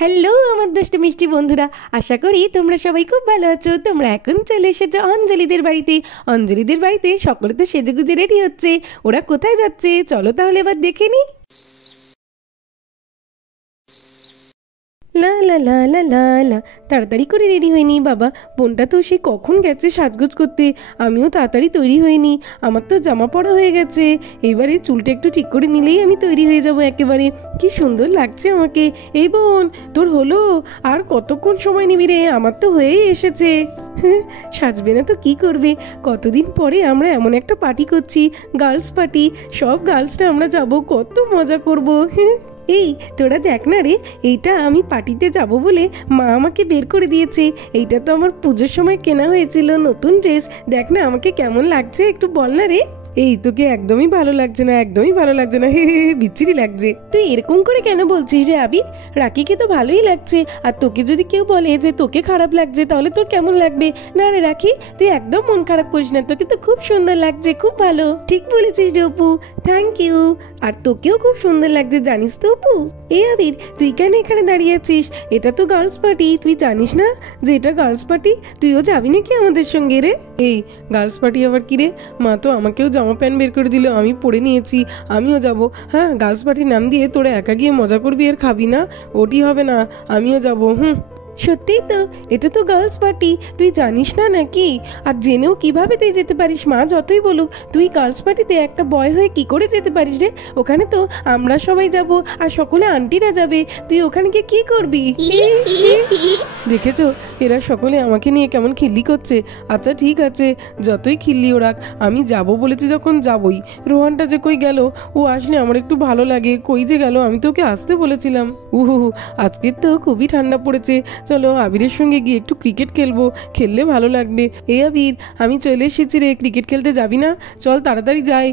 Hello আমার দুষ্টু মিষ্টি বন্ধুরা, আশা করি তোমরা সবাই খুব ভালো আছো। তোমরা এখন চলে এসেছো অঞ্জলিদের বাড়িতে। অঞ্জলিদের বাড়িতে সকলে তো সেজেগুজে রেডি হচ্ছে। ওরা কোথায় যাচ্ছে চলো তাহলে এবার দেখে নি। লা লা লা লা লা লা, তাড়াতাড়ি করে রেডি হয়নি বাবা। বোনটা তো সে কখন গেছে সাজগোজ করতে, আমিও তাড়াতাড়ি তৈরি হইনি। আমার তো জামা পরা হয়ে গেছে, এবারে চুলটা একটু ঠিক করে নিলেই আমি তৈরি হয়ে যাব একেবারে। কি সুন্দর লাগছে আমাকে। এই বোন, তোর হলো? আর কতক্ষণ সময় নিবি রে? আমার তো হয়েই এসেছে। হ্যাঁ, সাজবে না তো কি করবে? কতদিন পরে আমরা এমন একটা পার্টি করছি, গার্লস পার্টি। সব গার্লসরা আমরা যাব, কত মজা করব। হ্যাঁ, এই তোরা দেখ না রে, এইটা আমি পার্টিতে যাব বলে মা আমাকে বের করে দিয়েছে। এইটা তো আমার পুজোর সময় কেনা হয়েছিল, নতুন ড্রেস। দেখ না আমাকে কেমন লাগছে, একটু বল না রে। এই তোকে একদমই ভালো লাগছে না, একদমই ভালো লাগছে না, হে হে বিচ্ছিরি লাগছে। তুই এরকম করে কেন বলছিস রে আবির? রাকিকে তো ভালোই লাগছে, আর তোকে যদি কেউ বলে যে তোকে খারাপ লাগছে তাহলে তোর কেমন লাগবে? না রে রাখি, তুই একদম মন খারাপ করিস না, তোকে তো খুব সুন্দর লাগছে, খুব ভালো। ঠিক বলেছিস রে অপু, থ্যাংক ইউ। আর তোকেও খুব সুন্দর লাগছে জানিস তো অপু। এই আবির, তুই কেন এখানে দাঁড়িয়ে আছিস? এটা তো গার্লস পার্টি, তুই জানিস না যে এটা গার্লস পার্টি? তুইও যাবি নাকি আমাদের সঙ্গে রে? এই গার্লস পার্টি আবার কি রে? মা তো আমাকেও জামা প্যান্ট বের করে দিল, আমি পরে নিয়েছি, আমিও যাব। হ্যাঁ, গার্লস পার্টির নাম দিয়ে তোরা একা গিয়ে মজা করবি আর খাবি না, ওটি হবে না, আমিও যাব। সত্যিই তো, এটা তো গার্লস পার্টি, তুই জানিস না নাকি? আর জেনেও কিভাবে তুই যেতে পারিস? মা যতই বলুক, তুই গার্লস পার্টিতে একটা বয় হয়ে কি করে যেতে পারিস রে? ওখানে তো আমরা সবাই যাব, আর সকলে আন্টিরা যাবে, তুই ওখানে গিয়ে কি করবি? দেখেছো, এরা সকলে আমাকে নিয়ে কেমন খিল্লি করছে। আচ্ছা ঠিক আছে, যতই খিল্লি ওরাক, আমি যাব বলেছি যখন যাবই। রোহানটা যে কই গেল? ও আসলে আমার একটু ভালো লাগে। কই যে গেল? আমি তো ওকে আসতে বলেছিলাম। আজকে তো খুবই ঠান্ডা পড়েছে, চলো আবিরের সঙ্গে গিয়ে একটু ক্রিকেট খেলবো, খেললে ভালো লাগবে। এই আবির, আমি চলে এসেছি রে, ক্রিকেট খেলতে যাবি না? চল তাড়াতাড়ি যাই।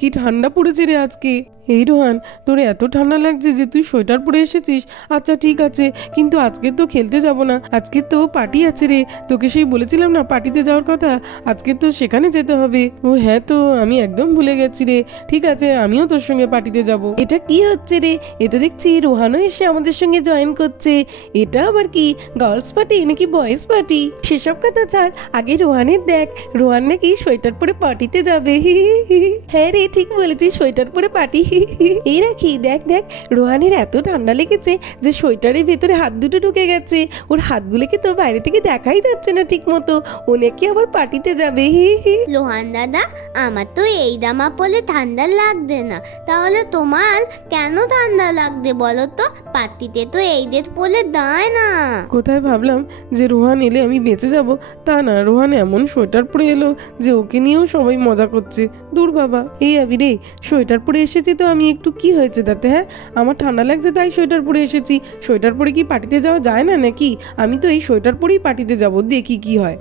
কি ঠান্ডা পড়েছে রে আজকে। এই রোহান, তোর এত ঠান্ডা লাগছে যে তুই সোয়েটার পরে এসেছিস? আচ্ছা ঠিক আছে, কিন্তু আজকে তো খেলতে যাব না, আজকে তো পার্টি আছে রে। তোকে সেই বলেছিলাম না পার্টিতে যাওয়ার কথা, আজকে তো সেখানে যেতে হবে। ও হ্যাঁ, তো আমি একদম ভুলে গেছি রে। ঠিক আছে, আমিও তোর সঙ্গে পার্টিতে যাব। এটা কি হচ্ছে রে? এটা দেখছি রোহানও এসে আমাদের সঙ্গে জয়েন করছে। এটা আবার কি, গার্লস পার্টি নাকি বয়েজ পার্টি? সেসব কথা ছাড়, আগে রোহানের দেখ, রোহান নাকি সোয়েটার পরে পার্টিতে যাবে। হ্যাঁ রে, ঠিক বলেছিস, সোয়েটার পরে পার্টি। এই রাখি, দেখ দেখ, রোহানের এত ঠান্ডা লেগেছে যে সোয়েটারের ভেতরে হাত দুটো ঢুকে গেছে। ওর হাতগুলোকে তো বাইরে থেকে দেখাই যাচ্ছে না ঠিক মতো। ও নাকি আবার পার্টিতে যাবে। রোহান দাদা, আমার তো এই জামা পরলে ঠান্ডা লাগবে না, তাহলে তোমার কেন ঠান্ডা লাগবে বলো তো? পার্টিতে তো এই ড্রেস পরলে দেয় না। কোথায় ভাবলাম যে রোহান এলে আমি বেঁচে যাব, তা না, রোহান এমন সোয়েটার পরে এলো যে ওকে নিয়েও সবাই মজা করছে। দূর বাবা। এই আবি রে, সোয়েটার পরে এসেছি তো আমি, একটু কি হয়েছে তাতে? হ্যাঁ, আমার ঠান্ডা লাগছে তাই সোয়েটার পরে এসেছি। সোয়েটার পরে কি পার্টিতে যাওয়া যায় না নাকি? আমি তো এই সোয়েটার পরেই পার্টিতে যাব, দেখি কি হয়।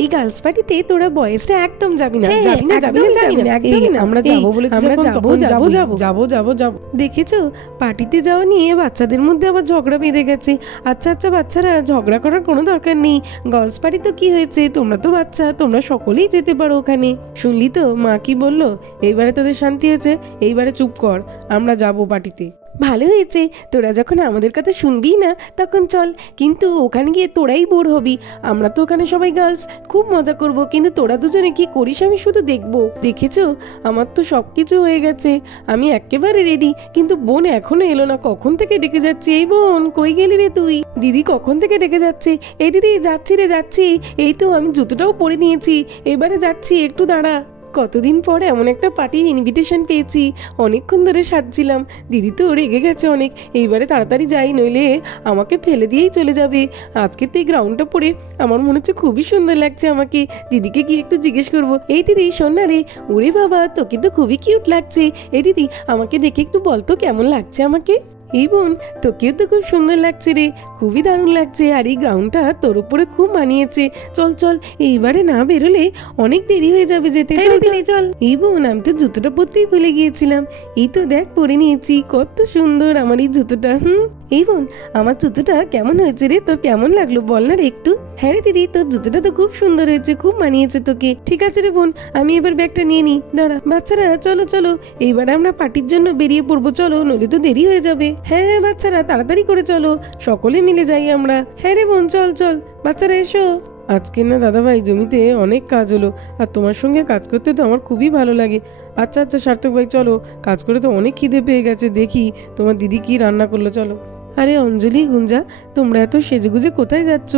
এই গার্লস পার্টিতে তোরা বয়েজটা একদম যাবি না, যাবি না, যাবি না, যাবি না, একদমই না। আমরা যাবো বলেছি, আমরা যাবো যাবো যাবো যাবো যাবো যাবো। দেখেছো, পার্টিতে যাওয়া নিয়ে বাচ্চাদের মধ্যে আবার ঝগড়া বেঁধে গেছে। আচ্ছা আচ্ছা বাচ্চারা, ঝগড়া করার কোনো দরকার নেই। গার্লস পার্টি তো কি হয়েছে, তোমরা তো বাচ্চা, তোমরা সকলেই যেতে পারো ওখানে। শুনলি তো মা কি বললো? এইবারে তাদের শান্তি হয়েছে, এইবারে চুপ কর, আমরা যাবো পার্টিতে। ভালো হয়েছে, তোরা যখন আমাদের কথা শুনবি না তখন চল, কিন্তু ওখানে গিয়ে তোরাই বোর হবি। আমরা তো ওখানে সবাই গার্লস, খুব মজা করব, কিন্তু তোরা দুজনে কি করিস আমি শুধু দেখবো। দেখেছো, আমার তো সব কিছু হয়ে গেছে, আমি একেবারে রেডি, কিন্তু বোন এখনো এলো না। কখন থেকে ডেকে যাচ্ছি। এই বোন, কই গেলি রে তুই? দিদি কখন থেকে ডেকে যাচ্ছে। এই দিদি, যাচ্ছি রে যাচ্ছি, এই তো আমি জুতোটাও পরে নিয়েছি, এবারে যাচ্ছি, একটু দাঁড়া। কতদিন পরে এমন একটা পার্টির ইনভিটেশন পেয়েছি, অনেকক্ষণ ধরে সাজছিলাম। দিদি তো রেগে গেছে অনেক, এইবারে তাড়াতাড়ি যাই, নইলে আমাকে ফেলে দিয়েই চলে যাবে। আজকে তো এই গ্রাউন্ডটা পরে আমার মনে হচ্ছে খুবই সুন্দর লাগছে আমাকে। দিদিকে গিয়ে একটু জিজ্ঞেস করবো, এই দিদি শোন না রে। ওরে বাবা, তোকে তো খুবই কিউট লাগছে। এই দিদি, আমাকে দেখে একটু বলতো কেমন লাগছে আমাকে। এই বোন, তোকেও তো খুব সুন্দর লাগছে রে, খুবই দারুণ লাগছে, আর এই গ্রাউন্ডটা তোর উপরে খুব মানিয়েছে। চল চল, এইবারে না বেরোলে অনেক দেরি হয়ে যাবে যেতে। চল চল। এই বোন, আমি তো জুতোটা পরতেই ভুলে গিয়েছিলাম, এই তো দেখ পরে নিয়েছি, কত সুন্দর আমার এই জুতোটা। এই বোন, আমার জুতোটা কেমন হয়েছে রে? তোর কেমন লাগলো বল না রে একটু। হ্যাঁ রে দিদি, তোর জুতোটা তো খুব সুন্দর হয়েছে, খুব মানিয়েছে তোকে। ঠিক আছে রে বোন, আমি এবার ব্যাগটা নিয়ে নিই। দাঁড়া বাচ্চারা, চলো চলো, এইবারে আমরা পার্টির জন্য বেরিয়ে পড়বো, চলো, নইলে তো দেরি হয়ে যাবে। হ্যাঁ হ্যাঁ বাচ্চারা, তাড়াতাড়ি করে চলো, সকলে মিলে যাই আমরা। হ্যাঁ রে বোন, চল চল বাচ্চারা এসো। আজকে না দাদাভাই জমিতে অনেক কাজ হলো, আর তোমার সঙ্গে কাজ করতে তো আমার খুবই ভালো লাগে। আচ্ছা আচ্ছা সার্থক ভাই, চলো, কাজ করে তো অনেক খিদে পেয়ে গেছে, দেখি তোমার দিদি কি রান্না করলো, চলো। আরে অঞ্জলি, গুঞ্জা, তোমরা এত সেজেগুজে কোথায় যাচ্ছ?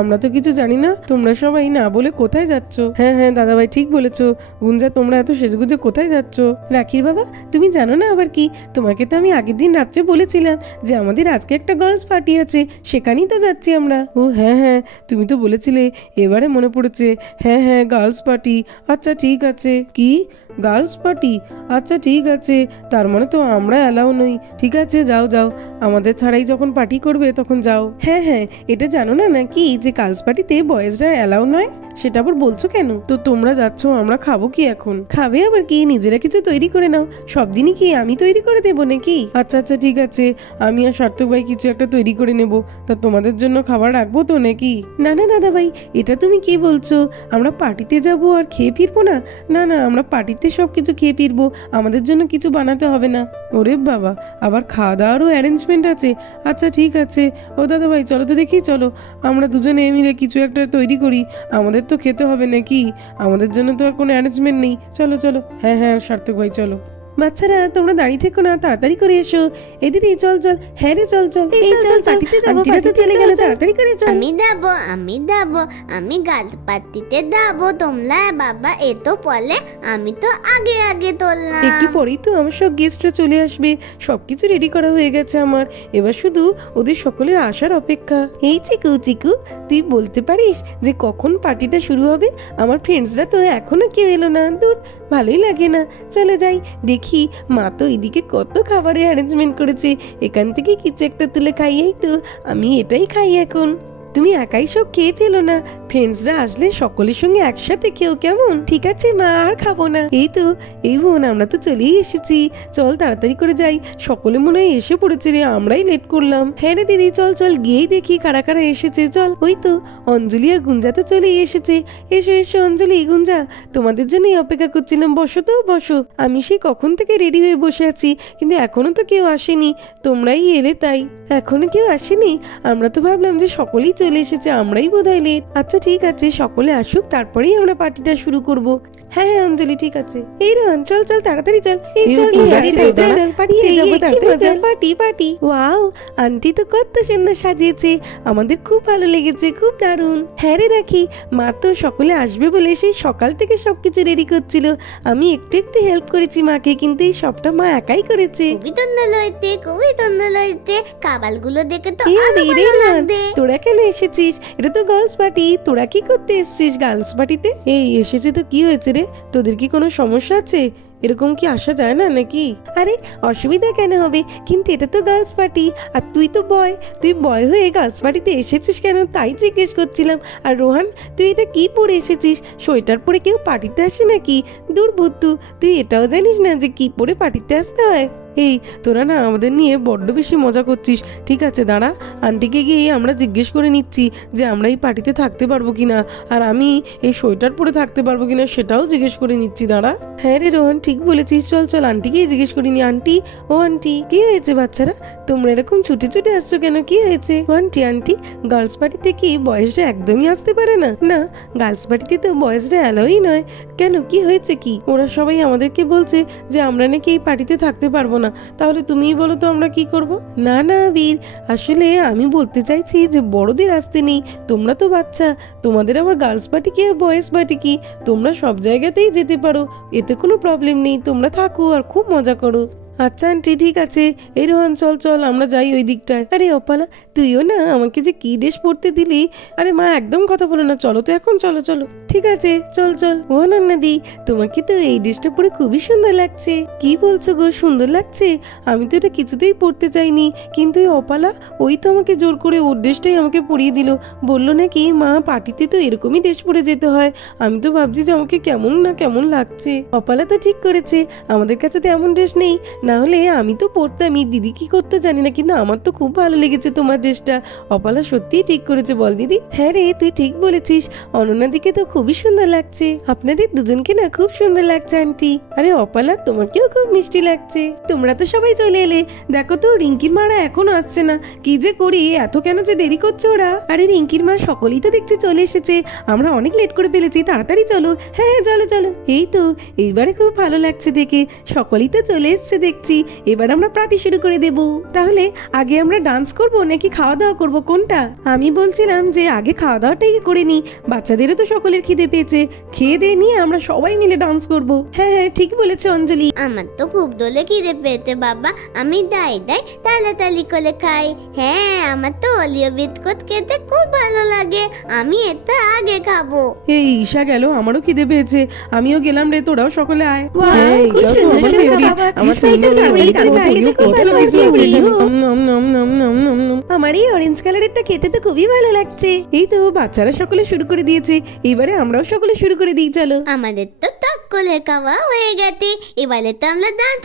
আমরা তো কিছু জানি না, তোমরা সবাই না বলে কোথায় যাচ্ছ? হ্যাঁ হ্যাঁ দাদাভাই ঠিক বলেছো। গুঞ্জা, তোমরা এত সেজেগুজে কোথায় যাচ্ছ? রাখির বাবা, তুমি জানো না আবার কি? তোমাকে তো আমি আগের দিন রাত্রে বলেছিলাম যে আমাদের আজকে একটা গার্লস পার্টি আছে, সেখানেই তো যাচ্ছি আমরা। ও হ্যাঁ হ্যাঁ, তুমি তো বলেছিলে, এবারে মনে পড়েছে। হ্যাঁ হ্যাঁ, গার্লস পার্টি, আচ্ছা ঠিক আছে। কি গার্লস পার্টি? আচ্ছা ঠিক আছে, তার মানে তো আমরা অ্যালাউ নই। ঠিক আছে, যাও যাও, আমাদের ছাড়াই যখন পার্টি করবে তখন যাও। হ্যাঁ হ্যাঁ, এটা জানো না নাকি যে গার্লস পার্টিতে বয়েজরা অ্যালাউ নয়? সেটা আবার বলছো কেন? তো তোমরা যাচ্ছ, আমরা খাবো কি এখন? খাবে আবার কি, নিজেরা কিছু তৈরি করে নাও। সব দিনই কি আমি তৈরি করে দেবো নাকি? আচ্ছা আচ্ছা ঠিক আছে, আমি আর সার্থক ভাই কিছু একটা তৈরি করে নেব। তা তোমাদের জন্য খাবার রাখবো তো নাকি? না না দাদা ভাই, এটা তুমি কি বলছো? আমরা পার্টিতে যাব আর খেয়ে ফিরবো না? না না, আমরা পার্টিতে সব কিছু খেয়ে ফিরবো, আমাদের জন্য কিছু বানাতে হবে না। ওরে বাবা, আবার খাওয়া দাওয়ারও অ্যারেঞ্জমেন্ট আছে? আচ্ছা ঠিক আছে। ও দাদা ভাই চলো তো দেখি, চলো আমরা দুজনে মিলে কিছু একটা তৈরি করি, আমাদের তো খেতে হবে নাকি? আমাদের জন্য তো আর কোনো অ্যারেঞ্জমেন্ট নেই। চলো চলো। হ্যাঁ হ্যাঁ সার্থক ভাই চলো। বাচ্চারা তোমরা দাঁড়িয়ে থেকো না, তাড়াতাড়ি করে এসো। এই দিদি চল চল। হ্যাঁ রে চল চল, এই চল পার্টিতে যাবো, পার্টিতে চলে গেল, তাড়াতাড়ি করে চল। আমি যাবো, আমি গার্লস পার্টিতে যাবো। তোমরা বাবা এ তো বলে, আমি তো আগে আগে তোললাম। একটু পরেই তো আমার সব গেস্টরা চলে আসবে, সবকিছু রেডি করা হয়ে গেছে আমার, এবার শুধু ওদের সকলের আসার অপেক্ষা। এই চিকু চিকু, তুই বলতে পারিস যে কখন পার্টিটা শুরু হবে? আমার ফ্রেন্ডসরা তো এখনো কেউ এলো না, দূর, ভালোই লাগে না। চলে যাই, দেখি মা তো এদিকে কত খাবারের অ্যারেঞ্জমেন্ট করেছে, এখান থেকে কিছু একটা তুলে খাইয়েই তো, আমি এটাই খাই এখন। তুমি একাই সব খেয়ে ফেলো না, ফ্রেন্ডসরা আসলে সকলের সঙ্গে একসাথে খেও, কেমন? ঠিক আছে মা, আর খাবো না। এই তো, এই বোন, আমরা তো চলেই এসেছি, চল তাড়াতাড়ি করে যাই। সকলে মনে হয় এসে পড়েছে রে, আমরাই লেট করলাম। হ্যাঁ রে দিদি, চল চল, গিয়েই দেখি কারা কারা এসেছে। চল, ওই তো অঞ্জলি আর গুঞ্জা তো চলেই এসেছে। এসো এসো অঞ্জলি, গুঞ্জা, তোমাদের জন্যই অপেক্ষা করছিলাম, বসো তো বসো। আমি সেই কখন থেকে রেডি হয়ে বসে আছি, কিন্তু এখনো তো কেউ আসেনি, তোমরাই এলে তাই। এখনো কেউ আসেনি? আমরা তো ভাবলাম যে সকলেই চলে এসেছে, আমরাই বোধহয় লেট। আচ্ছা ঠিক আছে, সকলে আসুক, তারপরেই আমরা পার্টিটা শুরু করব। হ্যাঁ হ্যাঁ অঞ্জলি ঠিক আছে। এই রোহন চল চল, তাড়াতাড়ি চল। এই চল চল, পাঠিয়ে যাবো তাড়াতাড়ি, চল। পার্টি পার্টি, ওয়াও, আন্টি তো কত সুন্দর সাজিয়েছে, আমাদের খুব ভালো লেগেছে, খুব দারুণ। হ্যাঁ রে রাখি, মা তো সকলে আসবে বলে সেই সকাল থেকে সবকিছু রেডি করছিল, আমি একটু একটু হেল্প করেছি মাকে, কিন্তু এই সবটা মা একাই করেছে। খুবই সুন্দর হয়েছে, কাবালগুলো দেখে তো আরো ভালো লাগবে। তোরা কেন এসেছিস? এটা তো গার্লস পার্টি, তোরা কি করতে এসেছিস গার্লস পার্টিতে? এই এসেছে তো কি হয়েছে রে? তোদের কি কোনো সমস্যা আছে? এরকম কি আসা যায় না নাকি? আরে অসুবিধা কেন হবে, কিন্তু এটা তো গার্লস পার্টি, আর তুই তো বয়, তুই বয় হয়ে গার্লস পার্টিতে এসেছিস কেন তাই জিজ্ঞেস করছিলাম। আর রোহান, তুই এটা কি পরে এসেছিস? সোয়েটার পরে কেউ পার্টিতে আসে নাকি? দূর বুদ্ধু, তুই এটাও জানিস না যে কি পরে পার্টিতে আসতে হয়? এই তোরা না আমাদের নিয়ে বড্ড বেশি মজা করছিস। ঠিক আছে দাঁড়া, আন্টিকে গিয়ে আমরা জিজ্ঞেস করে নিচ্ছি যে আমরা এই পার্টিতে থাকতে পারবো কিনা, আর আমি এই সোয়েটার পরে থাকতে পারবো কিনা সেটাও জিজ্ঞেস করে নিচ্ছি, দাঁড়া। হ্যাঁ রে রোহন, ঠিক বলেছিস, চল চল আন্টিকেই জিজ্ঞেস করিনি। আন্টি, ও আন্টি, কি হয়েছে বাচ্চারা? তোমরা এরকম ছুটে ছুটে আসছো কেন, কি হয়েছে? আন্টি আন্টি, গার্লস পার্টিতে কি বয়েজরা একদমই আসতে পারে না? না, গার্লস পার্টিতে তো বয়েজরা অ্যালাউই নয়। কেন, কি হয়েছে কি? ওরা সবাই আমাদেরকে বলছে যে আমরা নাকি এই পার্টিতে থাকতে পারবো না। তাহলে তুমিই বলো তো আমরা কি করব? না না বীর, আসলে আমি বলতে চাইছি যে বড়দের আসতে নেই, তোমরা তো বাচ্চা, তোমাদের আবার গার্লস পার্টি কি আর বয়েজ পার্টি কি, তোমরা সব জায়গাতেই যেতে পারো, এতে কোনো প্রবলেম নেই, তোমরা থাকো আর খুব মজা করো। আচ্ছা আন্টি ঠিক আছে। এই রোহন চল চল আমরা যাই ওই দিকটায়। আরে অপালা, তুইও না আমাকে যে কি ড্রেস পরতে দিলি। আরে মা একদম কথা বলো না, চলো তো এখন, চলো চলো। ঠিক আছে চল চল। ও নান্নাদি, তোমাকে তো এই ড্রেসটা পরে খুবই সুন্দর লাগছে। কি বলছো গো, সুন্দর লাগছে? আমি তো এটা কিছুতেই পরতে চাইনি, কিন্তু ওই অপালা ওই তো আমাকে জোর করে ওর ড্রেসটাই আমাকে পরিয়ে দিল, বললো নাকি মা পার্টিতে তো এরকমই ড্রেস পরে যেতে হয়। আমি তো ভাবছি যে আমাকে কেমন না কেমন লাগছে। অপালা তো ঠিক করেছে, আমাদের কাছে তো এমন ড্রেস নেই, না হলে আমি তো পরতামই, দিদি কি করতো জানি না, কিন্তু আমার তো খুব ভালো লেগেছে তোমার ড্রেসটা। অপালা সত্যিই ঠিক করেছে বল দিদি। হ্যাঁ রে, তুই ঠিক বলেছিস, অনন্যাদিকে তো খুবই সুন্দর লাগছে। আপনাদের দুজনকে না খুব সুন্দর লাগছে আন্টি। আরে অপালা, তোমাকেও খুব মিষ্টি লাগছে। তোমরা তো সবাই চলে এলে, দেখো তো রিঙ্কির মারা এখনো আসছে না, কি যে করি, এত কেন যে দেরি করছে ওরা। আরে রিঙ্কির মা সকলেই তো দেখছি চলে এসেছে, আমরা অনেক লেট করে ফেলেছি, তাড়াতাড়ি চলো। হ্যাঁ হ্যাঁ চলো চলো। এই তো এইবারে খুব ভালো লাগছে দেখে, সকলেই তো চলে এসছে দেখছি। এবার আমরা পার্টি শুরু করে দেব। তাহলে আগে আমরা ডান্স করব নাকি খাওয়া দাওয়া করব, কোনটা? আমি বলছিলাম যে আগে খাওয়া দাওয়াটাই করে নিই, বাচ্চাদেরও তো সকলের খিদে পেয়েছে, খেয়ে দিয়ে নিয়ে আমরা সবাই মিলে ডান্স করব। হ্যাঁ হ্যাঁ ঠিক বলেছে অঞ্জলি। আমার তো খুব দোলে খিদে পেতে বাবা, আমি দাই তাড়াতাড়ি করে খাই। হ্যাঁ, আমার তো অলিও বিস্কুট খেতে খুব ভালো লাগে, আমি এটা আগে খাবো। এই ঈশা গেল, আমারও খিদে পেয়েছে, আমিও গেলাম রে, তোরাও সকলে আয়। আমার এই অরেঞ্জ কালারেরটা খেতে তো খুবই ভালো লাগছে। এই তো বাচ্চারা সকলে শুরু করে দিয়েছে, এবারে আমরাও সকলে শুরু করে দিই চলো। আমাদের তো টক্কলে খাওয়া হয়ে গেছে, এবারে তো আমরা দাঁত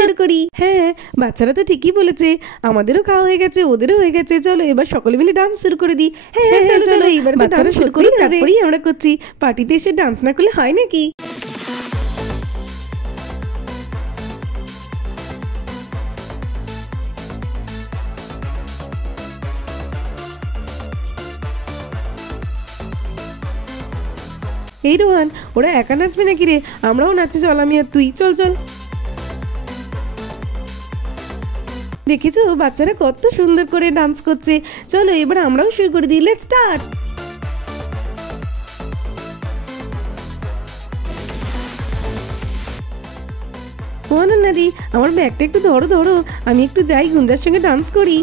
শুরু করি। হ্যাঁ বাচ্চারা তো ঠিকই বলেছে, আমাদেরও খাওয়া হয়ে গেছে, ওদেরও হয়ে গেছে, চলো এবার সকলে মিলে ডান্স শুরু করে দিই। হ্যাঁ চলো চলো, এবার বাচ্চারা শুরু করি, তারপরেই আমরা করছি। পার্টিতে এসে ডান্স না করলে হয় নাকি? এই রোহান, ওরা একা নাচবে নাকি রে? আমরাও নাচি, চল আমি আর তুই, চল চল। দেখেছো বাচ্চারা কত সুন্দর করে ডান্স করছে, চলো এবার আমরাও শুরু করে দিই, লেটস স্টার্ট। ও অনন্যাদি, আমার ব্যাগটা একটু ধরো ধরো, আমি একটু যাই গুঞ্জার সঙ্গে ডান্স করি।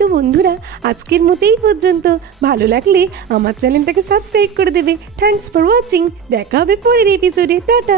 তো বন্ধুরা, আজকের মতোই পর্যন্ত। ভালো লাগলে আমার চ্যানেলটাকে সাবস্ক্রাইব করে দেবে। থ্যাঙ্কস ফর ওয়াচিং, দেখা হবে পরের এপিসোডে, টাটা।